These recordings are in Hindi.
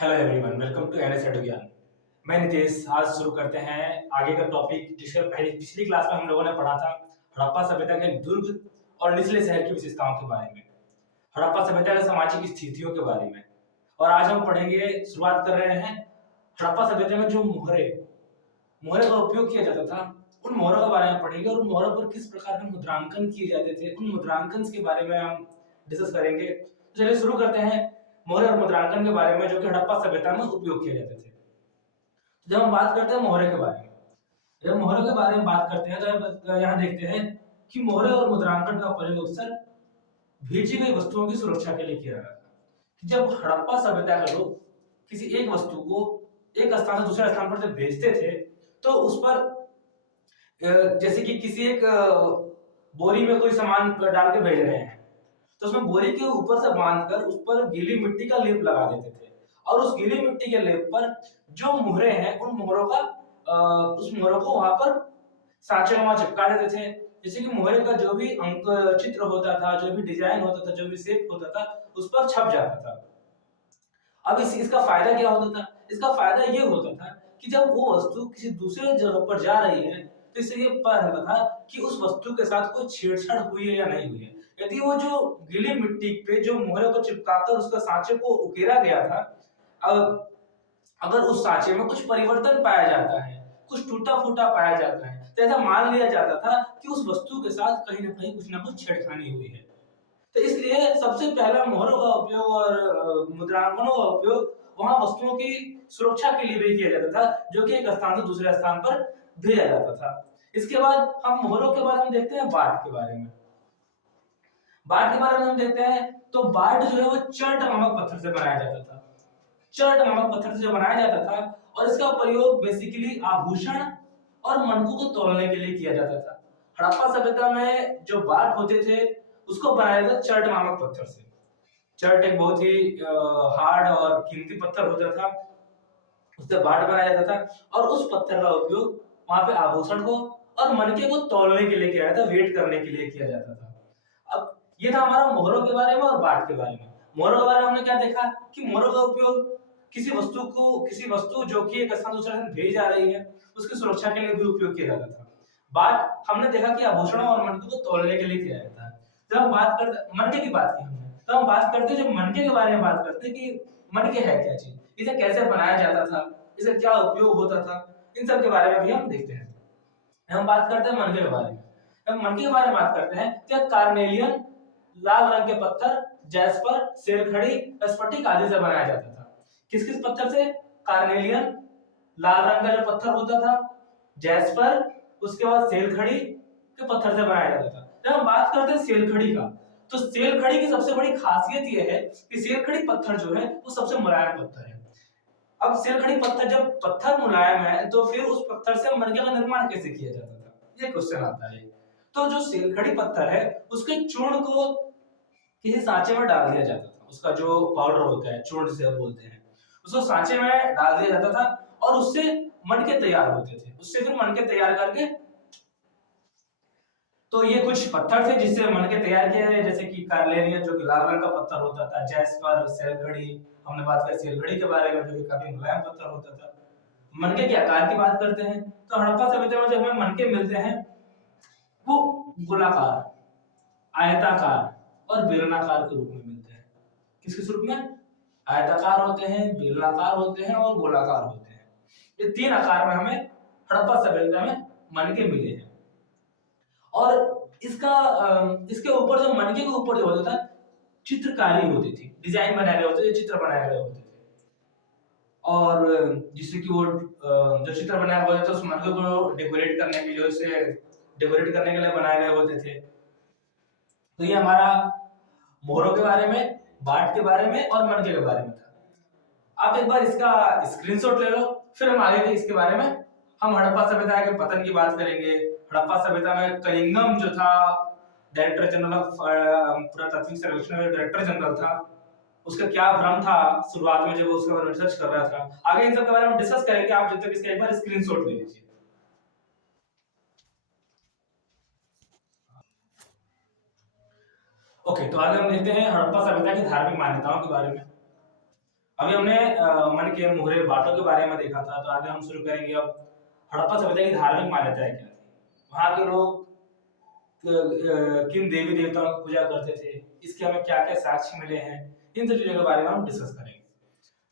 Hello everyone, welcome to NS Gyan. मैं नितेश। आज शुरू करते हैं आगे का टॉपिक, जिसके पहले पिछली क्लास में हम लोगों ने पढ़ा था हड़प्पा सभ्यता के दुर्ग और निचले शहर की विशेषताओं के बारे में, हड़प्पा सभ्यता के सामाजिक स्थितियों के बारे में। और आज हम पढ़ेंगे, शुरुआत कर रहे हैं हड़प्पा सभ्यता में जो मोहरे मोहरे का उपयोग किया जाता था, उन मोहरों के बारे में पढ़ेंगे और उन मोहरों पर किस प्रकार के मुद्रांकन किए जाते थे, उन मुद्रांकन के बारे में हम डिस्कस करेंगे। तो चलिए शुरू करते हैं मोहरे और मुद्रांकन के बारे में, जो कि हड़प्पा सभ्यता में उपयोग किए जाते थे। जब हम बात करते हैं मोहरे के बारे में, जब मोहरे के बारे में बात करते हैं तो यहाँ देखते हैं कि मोहरे और मुद्रांकन का प्रयोग अक्सर भेजी गई वस्तुओं की सुरक्षा के लिए किया जाता था। जब हड़प्पा सभ्यता के लोग किसी एक वस्तु को एक स्थान से दूसरे स्थान पर जब भेजते थे, तो उस पर जैसे कि किसी एक बोरी में कोई सामान डाल के भेज रहे हैं, तो उसमें बोरी के ऊपर से बांधकर उस पर गीली मिट्टी का लेप लगा देते थे, और उस गीली मिट्टी के लेप पर जो मोहरे हैं उन मोहरों का उस मोहरों को वहां पर सांचे में चिपका देते थे। जैसे कि मोहरे का जो भी अंक चित्र होता था, जो भी डिजाइन होता था, जो भी शेप होता था, उस पर छप जाता था। अब इसका फायदा क्या होता था? इसका फायदा ये होता था कि जब वो वस्तु किसी दूसरे जगह पर जा रही है, तो इससे ये पता रहता था कि उस वस्तु के साथ कोई छेड़छाड़ हुई है या नहीं हुई है। यदि वो जो गीली मिट्टी पे जो मोहरे को चिपकाकर उसका सांचे को उकेरा गया था, अब अगर उस सांचे में कुछ परिवर्तन पाया जाता है, कुछ टूटा-फूटा पाया जाता है, तो ऐसा मान लिया जाता था कि उस वस्तु के साथ कहीं न कहीं कुछ न कुछ छेड़खानी हुई है। तो इसलिए सबसे पहला मोहरों का उपयोग और मुद्रांकनों का उपयोग वहां वस्तुओं की सुरक्षा के लिए भी किया जाता था, जो कि एक स्थान से दूसरे स्थान पर भेजा जाता था। इसके बाद हम मोहरों के बाद हम देखते हैं बाट के बारे में। बाट के बारे में हम देखते हैं तो बाट जो है वो चर्ट नामक पत्थर से बनाया जाता था। चर्ट नामक पत्थर से जो बनाया जाता था, और इसका प्रयोग बेसिकली आभूषण और मनकों को तोलने के लिए किया जाता था। हड़प्पा सभ्यता में जो बाट होते थे उसको बनाया जाता चर्ट नामक पत्थर से। चर्ट एक बहुत ही हार्ड और कीमती पत्थर होता था, उससे बाट बनाया जाता था, और उस पत्थर का उपयोग वहां पे आभूषण को और मनके को तोलने के लिए किया जाता, वेट करने के लिए किया जाता था। अब ये था हमारा मोहरों के बारे में और बाट के बारे में। मोहरों के बारे में हमने क्या देखा कि मोहरों का उपयोग किसी वस्तु जो कि एक स्थान दूसरे स्थान भेजी जा रही है, उसकी सुरक्षा के लिए भी उपयोग किया जाता था। बाट हमने देखा कि आभूषणों और मनके को तोलने के लिए किया जाता है। जब हम बात करते मनके की बात की हमने, तो हम बात करते हैं जब मनके के बारे में बात करते हैं कि मनके है क्या चीज, इसे कैसे बनाया जाता था, इसे क्या उपयोग होता था, इन सब के बारे में भी हम देखते हैं। हम बात करते हैं मनके के बारे में। जब मनके के बारे में बात करते हैं तो कार्नेलियन लाल रंग के पत्थर, जैस्पर, सेलखड़ी, स्फटिक आदि से बनाया जाता था। किस किस पत्थर से? कार्नेलियन लाल रंग का जो पत्थर होता था, जैस्पर, उसके बाद सेलखड़ी के पत्थर से बनाया जाता था। जब हम बात करते हैं सेलखड़ी का, तो सेलखड़ी की सबसे बड़ी खासियत यह है कि सेलखड़ी पत्थर जो है वो सबसे मुलायम पत्थर है। अब सेलखड़ी पत्थर, जब पत्थर मुलायम है तो फिर उस पत्थर से मनके का निर्माण कैसे किया जाता था, ये क्वेश्चन आता है। तो जो सेलखड़ी पत्थर है उसके चूर्ण को किसी सांचे में डाल दिया जाता था। उसका जो पाउडर होता है, चूर्ण जिसे बोलते हैं, उसको सांचे में डाल दिया जाता था, और उससे मनके तैयार होते थे। उससे फिर मनके तैयार करके, तो ये कुछ पत्थर थे जिससे मनके तैयार किए गए, जैसे कि कार्नेलियन जो कि लाल रंग का पत्थर होता था, जैस्पर, सेलखड़ी, हमने बात की सेलखड़ी के बारे में जो कि काफी मुलायम पत्थर होता था। मनके के आकार की बात करते हैं तो हड़प्पा सभ्यता में जो हमें मनके मिलते हैं वो गोलाकार, आयताकार और बेलनाकार के रूप में मिलते हैं। किस किस रूप में? आयताकार होते हैं, बेलनाकार होते हैं और गोलाकार होते हैं। ये तीन आकार में हमें हड़प्पा सभ्यता में मनके मिले हैं। और इसके ऊपर जो मनके के ऊपर जो होता था चित्रकारी होती थी, डिजाइन बनाए गए होते थे, चित्र बनाए गए होते थे। और जिससे कि वो जो चित्र बनाया हुआ था उस मनके को डेकोरेट करने के लिए बनाए गए होते थे। तो ये हमारा मोहरों के बारे में, बाट के बारे में और मनके के बारे में था। आप एक बार इसका स्क्रीनशॉट ले लो, फिर हम आगे के इसके बारे में हम हड़प्पा सभ्यता के पतन की बात करेंगे। हड़प्पा सभ्यता में कलिंगम जो था, डायरेक्टर जनरल ऑफ पुरातात्विक सर्वेक्षण में डायरेक्टर जनरल था, उसका क्या भ्रम था शुरुआत में जब वो उसके बारे में रिसर्च कर रहा था। आगे इन सब के बारे में डिस्कस करेंगे, आप जब तक इसका एक बार स्क्रीनशॉट ले लीजिए। ओके, तो आगे हम देखते हैं हड़प्पा सभ्यता की धार्मिक मान्यताओं के बारे में। अभी हमने मन के मोहरे बाटों के बारे में देखा था, तो आगे हम शुरू करेंगे अब हड़प्पा सभ्यता की धार्मिक मान्यताएं क्या थी, वहाँ के लोग किन देवी देवताओं की पूजा करते थे, इसके हमें क्या क्या साक्ष्य मिले हैं, इन सब चीजों के बारे में हम डिस्कस करेंगे।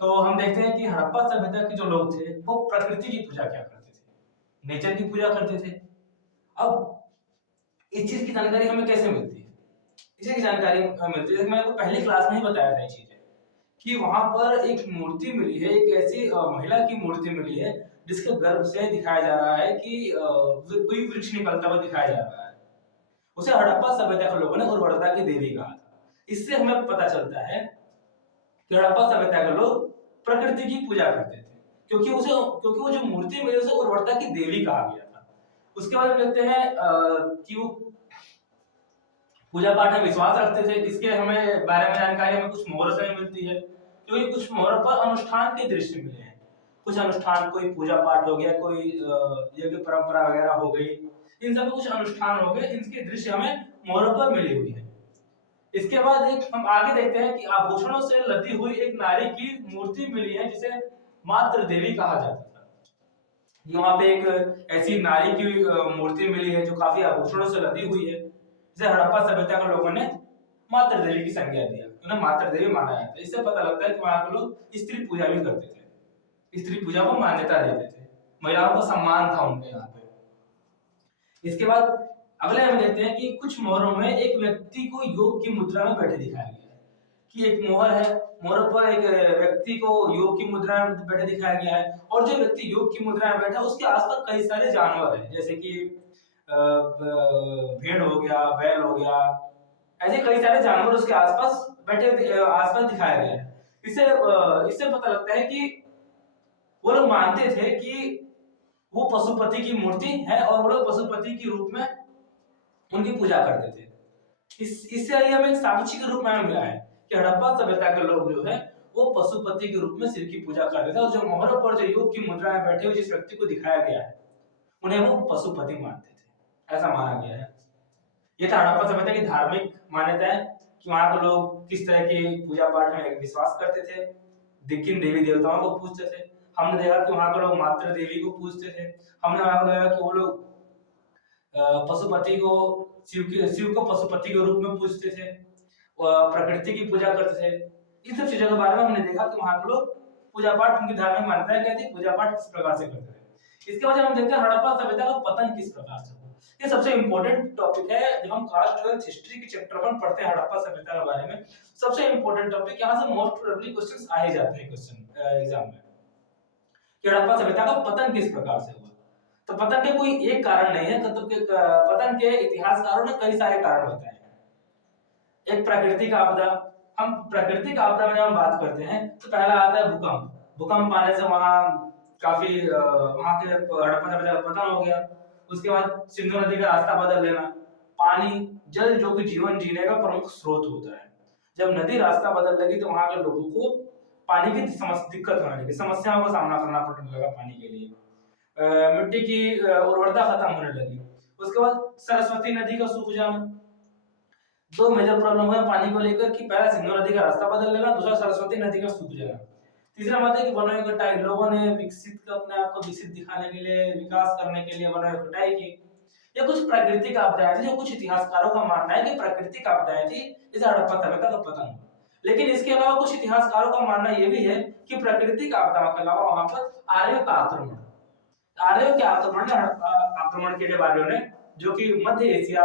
तो हम देखते हैं कि हड़प्पा सभ्यता के जो लोग थे वो प्रकृति की पूजा क्या करते थे, नेचर की पूजा करते थे। अब इस चीज की जानकारी हमें कैसे मिलती है, इसी की जानकारी हमें मिलती है, मैंने आपको पहली क्लास में ही बताया था ये चीजें कि वहां पर एक मूर्ति मिली है, एक ऐसी महिला की मूर्ति मिली है जिसके गर्भ से दिखाया जा रहा है कि कोई वृक्ष निकलता हुआ दिखाया जा रहा है। उसे हड़प्पा सभ्यता के लोगों ने उर्वरता की देवी कहा था। इससे हमें पता चलता है कि हड़प्पा सभ्यता के लोग प्रकृति की पूजा करते थे, क्योंकि वो जो मूर्ति मिली उसे उर्वरता की देवी कहा गया था। उसके बाद हम देखते हैं कि वो पूजा पाठ में विश्वास रखते थे। इसके हमें बारे में जानकारी हमें कुछ मोहरों से मिलती है, क्योंकि कुछ मोहरों पर अनुष्ठान के दृश्य मिले हैं। कुछ अनुष्ठान, कोई पूजा पाठ हो गया, कोई यज्ञ परंपरा वगैरह हो गई, इन सब कुछ अनुष्ठान हो गए, इनके दृश्य हमें मोहरों पर मिली हुई है। इसके बाद एक हम आगे देखते हैं कि आभूषणों से लदी हुई एक नारी की मूर्ति मिली है जिसे मातृ देवी कहा जाता था। यहाँ पे एक ऐसी नारी की मूर्ति मिली है जो काफी आभूषणों से लदी हुई है, जिसे हड़प्पा सभ्यता के लोगों ने मातृ देवी की संज्ञा दिया, उन्हें मातृ देवी माना जाता है। इससे पता लगता है कि वहां के लोग स्त्री पूजा भी करते थे, स्त्री पूजा को मान्यता देते थे, महिलाओं का सम्मान था उनके यहाँ पे। इसके बाद अगले हम देखते हैं कि कुछ मोहरों में एक व्यक्ति को योग की मुद्रा में बैठे दिखाया गया है, कि एक मोहर है, मोहर पर एक व्यक्ति को योग की मुद्रा में बैठे दिखाया गया है, और जो व्यक्ति योग की मुद्रा में बैठा है उसके आसपास कई सारे जानवर हैं, जैसे कि भेड़ हो गया, बैल हो गया, ऐसे कई सारे जानवर उसके आसपास दिखाया गया है। इससे पता लगता है कि वो लोग मानते थे कि वो पशुपति की मूर्ति है और वो लोग पशुपति के रूप में उनकी पूजा करते थे। इससे हमें एक साक्ष्य के रूप में मिला है कि हड़प्पा सभ्यता के लोग जो है वो पशुपति के रूप में सिर की पूजा करते थे, और जो मोहरों पर जो योग की मुद्रा में बैठे हुए जिस व्यक्ति को दिखाया गया है उन्हें वो पशुपति मानते थे, ऐसा माना गया है। ये था हड़प्पा सभ्यता की धार्मिक मान्यता है कि वहां के लोग किस तरह के पूजा पाठ में विश्वास करते थे, किन देवी देवताओं को पूजते थे। हमने देखा कि वहां के लोग मातृ देवी को पूजते थे, हमने वहां को देखा कि वो लोग पशुपति को शिव को पशुपति के रूप में पूजते थे, प्रकृति की पूजा करते थे। इन सब चीजों के बारे में हमने देखा कि वहां के लोग पूजा पाठ, उनकी धार्मिक मान्यताएं क्या थी, पूजा पाठ किस प्रकार से करते थे। इसके बाद हम देखते हैं हड़प्पा सभ्यता का पतन किस प्रकार से हुआ। ये सबसे इंपॉर्टेंट टॉपिक है जब हम क्लास 12 हिस्ट्री के चैप्टर 1 पढ़ते हैं हड़प्पा सभ्यता के बारे में। सबसे इंपॉर्टेंट टॉपिक, यहाँ से मोस्ट प्रोबेबली क्वेश्चंस आ ही जाते हैं क्वेश्चन एग्जाम में, कि हड़प्पा सभ्यता का पतन किस प्रकार से हुआ। तो पतन के कोई एक कारण नहीं है, तो पतन के इतिहासकारों ने कई सारे कारण बताए हैं। एक प्राकृतिक आपदा, हम प्राकृतिक आपदा में जब हम बात करते हैं तो पहला आता है भूकंप। भूकंप आने से वहां काफी वहां के हड़प्पा सभ्यता का पतन हो गया। उसके बाद सिंधु नदी का रास्ता बदल लेना, पानी, जल जो कि जीवन जीने का प्रमुख स्रोत होता है, जब नदी रास्ता बदल लगी तो वहां के लोगों को पानी की दिक्कत होने लगी, समस्याओं का सामना करना पड़ने लगा पानी के लिए। मिट्टी की उर्वरता खत्म होने लगी। उसके बाद सरस्वती नदी का सूख जाना, दो मेजर प्रॉब्लम है पानी को लेकर कि पहला सिंधु नदी का रास्ता बदल लेना, दूसरा सरस्वती नदी का सूख जाना। तीसरा बात है कि वनों की कटाई, लोगों ने अपने आप को विकसित दिखाने के लिए, विकास करने के लिए वनों की कटाई की। ये कुछ प्राकृतिक आपदाएं थी, जो कुछ इतिहासकारों का मानना है कि प्राकृतिक आपदाएं थी, इसे हड़प्पा सभ्यता का पतन हुआ। लेकिन इसके अलावा कुछ इतिहासकारों का मानना यह भी है कि प्राकृतिक आपदाओं के अलावा वहां पर आर्यों का आक्रमण, आर्यों के आक्रमण के लिए आर्यों ने, जो कि मध्य एशिया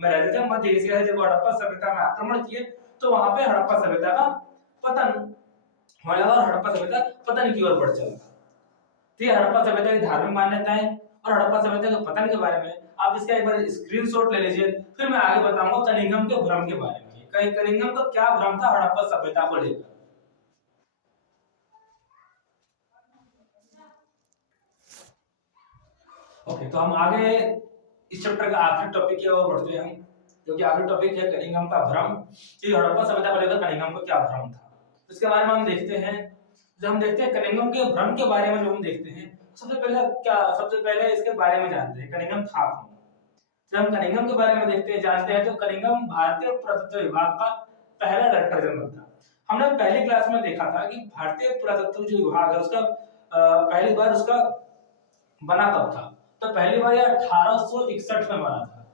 में रहते थे, मध्य एशिया से जब हड़प्पा सभ्यता में आक्रमण किए तो वहां पे हड़प्पा सभ्यता का पतन होने लगा और हड़प्पा सभ्यता पतन की ओर बढ़ चला। तो ये हड़प्पा सभ्यता की धार्मिक मान्यताएं और हड़प्पा सभ्यता के पतन के बारे में आप इसका एक बार स्क्रीनशॉट ले लीजिए, फिर मैं आगे बताऊंगा कनिंघम के भ्रम के बारे में। कनिंघम का क्या भ्रम था हड़प्पा सभ्यता को लेकर। ओके, तो हम आगे इस चैप्टर का आखिरी टॉपिक की ओर बढ़ते हैं, क्योंकि आखिरी टॉपिक है कनिंघम का भ्रम, कि हड़प्पा सभ्यता को लेकर कनिंघम का क्या भ्रम था। इसके बारे में हम देखते हैं, जब हम देखते हैं कनिंघम के भ्रम के बारे में, जो हम देखते हैं सबसे पहले इसके बारे में जानते हैं कनिंघम था कौन। जब हम कनिंघम के बारे में देखते हैं, जानते हैं, तो कनिंघम भारतीय पुरातत्व विभाग का पहला डायरेक्टर जनरल था। हमने पहली क्लास में देखा था कि भारतीय पुरातत्व जो विभाग है उसका पहली बार उसका बना कब था? तो पहली बार ये 1861 में बना था।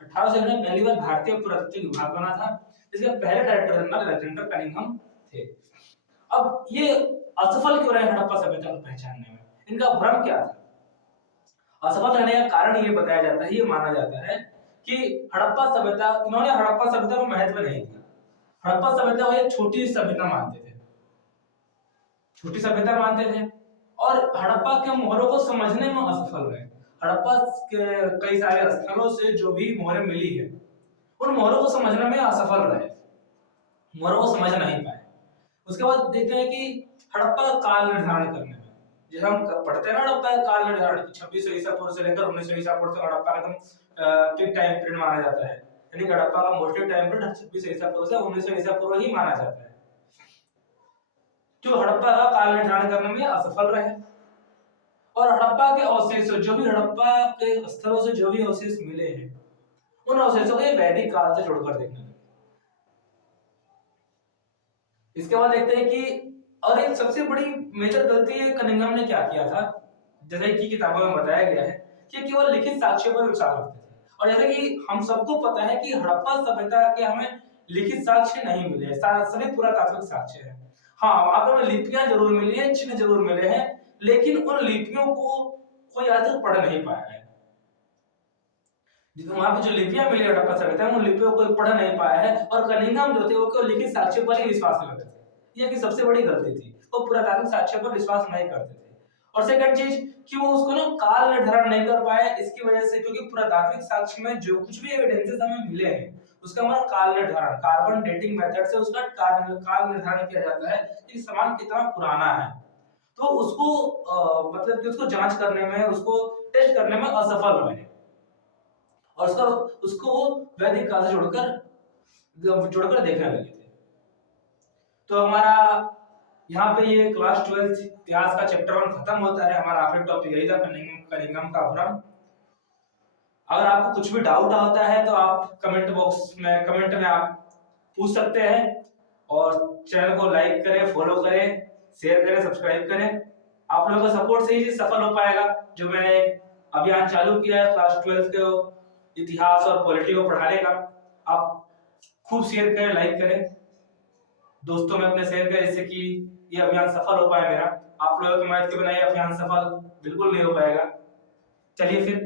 1861 में पहली बार भारतीय पुरातत्व विभाग बना था। इसके पहले डायरेक्टर जनरल अलेक्जेंडर कनिंघम थे। अब ये असफल क्यों रहे हड़प्पा सभ्यता को पहचानने में? इनका भ्रम क्या था? असफल रहने का कारण ये बताया जाता है, ये माना जाता है कि हड़प्पा सभ्यता, इन्होंने हड़प्पा सभ्यता को महत्व नहीं दिया। हड़प्पा सभ्यता को एक छोटी सभ्यता मानते थे, छोटी सभ्यता मानते थे, और हड़प्पा के मोहरों को समझने में असफल रहे। हड़प्पा के कई सारे स्थलों से जो भी मोहरें मिली है, उन मोहरों को समझने में असफल रहे, मोहरों को समझ नहीं पाए। उसके बाद देखते हैं कि हड़प्पा का काल निर्धारण करने में, जैसे हम पढ़ते हैं ना हड़प्पा का काल निर्धारण 2600 ईसा पूर्व से लेकर 1900 ईसा पूर्व तक हड़प्पा का एकदम पीक टाइम पीरियड माना जाता है। यानी कि हड़प्पा का मोस्टली टाइम पीरियड 2600 ईसा पूर्व से 1900 ईसा पूर्व ही माना जाता है। जो हड़प्पा का काल निर्धारण करने में असफल रहे, और हड़प्पा के अवशेष, जो भी हड़प्पा के स्थलों से जो भी अवशेष मिले हैं, उन अवशेषों को वैदिक काल से जोड़कर देखने लगे। इसके बाद देखते हैं कि और एक सबसे बड़ी मेजर गलती है कनिंघम ने क्या किया था, जैसे कि किताबों में बताया गया है कि केवल लिखित साक्ष्य पर विश्वास रखते थे। और जैसे कि हम सबको पता है कि हड़प्पा सभ्यता के हमें लिखित साक्ष्य नहीं मिले, सभी पुरातात्विक साक्ष्य है। हाँ, वहां पर लिपियां जरूर मिली है, चिन्ह जरूर मिले हैं, लेकिन उन लिपियों को कोई आज तक पढ़ नहीं पाया है। वहां पे जो लिपियां मिली हड़प्पा सभ्यता में, उन लिपियों को पढ़ नहीं पाया है, और कनिंघम जो थे वो केवल लिखित साक्ष्य पर ही विश्वास करते थे। ये की सबसे बड़ी गलती थी, वो पुरातात्विक साक्ष्य पर विश्वास नहीं करते थे। और सेकंड चीज कि वो उसको ना काल निर्धारण नहीं कर पाए, इसकी वजह से, क्योंकि पुरातात्विक साक्ष्य में जो कुछ भी एविडेंसेस हमें मिले हैं, उसका हमारा काल निर्धारण, कार्बन डेटिंग मेथड से उसका काल निर्धारण किया जाता है कि सामान कितना पुराना है। तो उसको मतलब कि उसको जांच करने में, उसको टेस्ट करने में असफल हुए, और उसको वैदिक काल से जोड़कर देखने लगे थे। तो हमारा यहाँ पे ये क्लास 12 इतिहास का चैप्टर 1 खत्म होता है। हमारा आखिरी टॉपिक यही था, कनिंघम का भ्रम। अगर आपको कुछ भी डाउट होता है तो आप कमेंट में आप पूछ सकते हैं, और चैनल को लाइक करें, फॉलो करें, शेयर करें, सब्सक्राइब करें। आप लोगों का सपोर्ट से ही सफल हो पाएगा। जो मैंने अभियान चालू किया है क्लास 12 के इतिहास और पॉलिटी को पढ़ाने का, आप खूब शेयर करें, लाइक करें, दोस्तों में अपने शेयर करें, जिससे कि ये अभियान सफल हो पाए मेरा। आप लोगों की मदद के बिना ये अभियान सफल बिल्कुल नहीं हो पाएगा। चलिए फिर